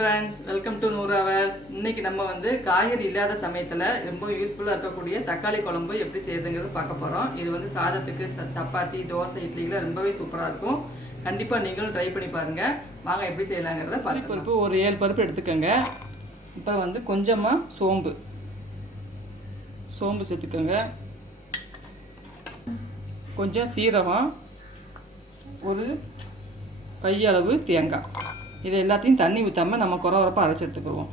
Friends, welcome to நூறு hours. இன்னைக்கு நம்ம வந்து காய்கறி இல்லாத சமயத்தில் ரொம்ப யூஸ்ஃபுல்லாக இருக்கக்கூடிய தக்காளி குழம்பு எப்படி செய்யுதுங்கிறது பார்க்க போகிறோம். இது வந்து சாதத்துக்கு, சப்பாத்தி, தோசை, இட்லியில் ரொம்பவே சூப்பராக இருக்கும். கண்டிப்பாக நீங்களும் ட்ரை பண்ணி பாருங்கள். வாங்க எப்படி செய்யலாங்கிறத பார்க்கலாம். பருப்பு ஒரு 7 பருப்பு எடுத்துக்கோங்க. அப்புறம் வந்து கொஞ்சமாக சோம்பு சேர்த்துக்கோங்க. கொஞ்சம் சீரகம், ஒரு கையளவு தேங்காய். இது எல்லாத்தையும் தண்ணி ஊற்றாமல் நம்ம குறவரப்பாக அரைச்சி எடுத்துக்கிடுவோம்.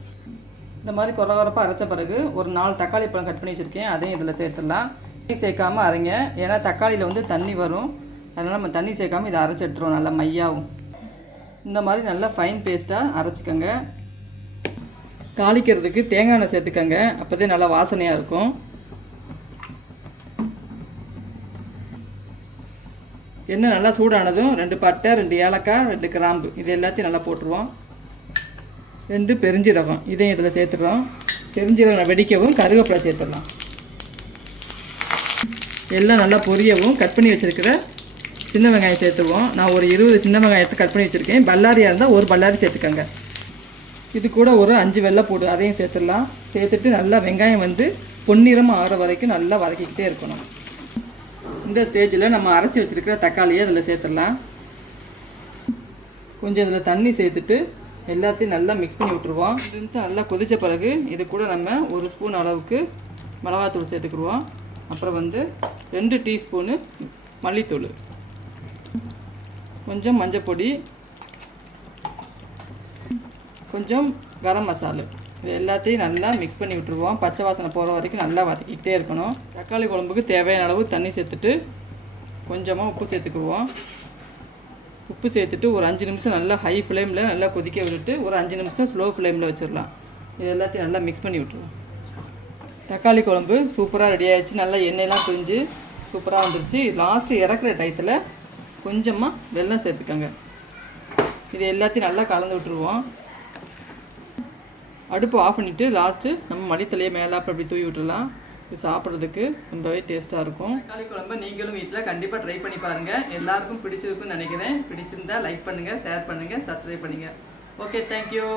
இந்த மாதிரி குறவரப்பாக அரைச்ச பிறகு ஒரு 4 தக்காளி பழம் கட் பண்ணி வச்சுருக்கேன், அதையும் இதில் சேர்த்துடலாம். தண்ணி சேர்க்காமல் அரைங்க, ஏன்னா தக்காளியில் வந்து தண்ணி வரும். அதனால் நம்ம தண்ணி சேர்க்காமல் இதை அரைச்சி எடுத்துருவோம். நல்லா மையாகும். இந்த மாதிரி நல்லா ஃபைன் பேஸ்ட்டாக அரைச்சிக்கோங்க. தாளிக்கிறதுக்கு தேங்காய் எண்ணெய் சேர்த்துக்கோங்க, அப்போதே நல்லா வாசனையாக இருக்கும். எண்ணெய் நல்லா சூடானதும் 2 பட்டை, 2 ஏலக்காய், 2 கிராம்பு இது எல்லாத்தையும் நல்லா போட்டுருவோம். 2 பெருஞ்சீரகம் இதையும் இதில் சேர்த்துடுறோம். பெருஞ்சீரகம் வெடிக்கவும் கருவேப்பிலை சேர்த்துடலாம். எல்லாம் நல்லா பொரியவும் கட் பண்ணி வச்சுருக்கிற சின்ன வெங்காயம் சேர்த்துவோம். நான் ஒரு 20 சின்ன வெங்காயத்தை கட் பண்ணி வச்சுருக்கேன். பல்லாரியாக இருந்தால் ஒரு பல்லாரி சேர்த்துக்கோங்க. இது கூட ஒரு 5 வெள்ளைப்பூடு அதையும் சேர்த்துடலாம். சேர்த்துட்டு நல்லா வெங்காயம் வந்து பொன்னிறமாக ஆகிற வரைக்கும் நல்லா வதக்கிக்கிட்டே இருக்கணும். இந்த ஸ்டேஜில் நம்ம அரைச்சி வச்சுருக்கிற தக்காளியை அதில் சேர்த்துடலாம். கொஞ்சம் இதில் தண்ணி சேர்த்துட்டு எல்லாத்தையும் நல்லா மிக்ஸ் பண்ணி விட்ருவோம். 2 நிமிஷம் நல்லா கொதித்த பிறகு இது கூட நம்ம 1 ஸ்பூன் அளவுக்கு மிளகாத்தூள் சேர்த்துக்குருவோம். அப்புறம் வந்து 2 டீஸ்பூனு மல்லித்தூள், கொஞ்சம் மஞ்சப்பொடி, கொஞ்சம் கரம் மசாலா, இது எல்லாத்தையும் நல்லா மிக்ஸ் பண்ணி விட்டுருவோம். பச்சை வாசனை போகிற வரைக்கும் நல்லா வதக்கிட்டே இருக்கணும். தக்காளி குழம்புக்கு தேவையான அளவு தண்ணி சேர்த்துட்டு கொஞ்சமாக உப்பு சேர்த்துக்குவோம். உப்பு சேர்த்துட்டு ஒரு 5 நிமிஷம் நல்லா ஹை ஃப்ளேமில் நல்லா கொதிக்க விட்டுட்டு ஒரு 5 நிமிஷம் ஸ்லோ ஃப்ளேமில் வச்சிடலாம். இது எல்லாத்தையும் நல்லா மிக்ஸ் பண்ணி விட்டுருவோம். தக்காளி குழம்பு சூப்பராக ரெடி ஆகிடுச்சு. நல்லா எண்ணெயெல்லாம் பிரிஞ்சு சூப்பராக வந்துடுச்சு. லாஸ்ட்டு இறக்குற டயத்தில் கொஞ்சமாக வெல்லம் சேர்த்துக்கோங்க. இது எல்லாத்தையும் நல்லா கலந்து விட்டுருவோம். அடுப்பு ஆஃப் பண்ணிவிட்டு லாஸ்ட்டு நம்ம மல்லித்தலையை மேலாப்ப அப்படி தூவி விட்டுடலாம். இது சாப்பிட்றதுக்கு ரொம்பவே டேஸ்ட்டாக இருக்கும். தக்காளி குழம்பு நீங்களும் வீட்டில் கண்டிப்பாக ட்ரை பண்ணி பாருங்கள். எல்லாருக்கும் பிடிச்சிருக்குன்னு நினைக்கிறேன். பிடிச்சிருந்தா லைக் பண்ணுங்கள், ஷேர் பண்ணுங்கள், சப்ஸ்கிரைப் பண்ணுங்கள். Okay, thank you.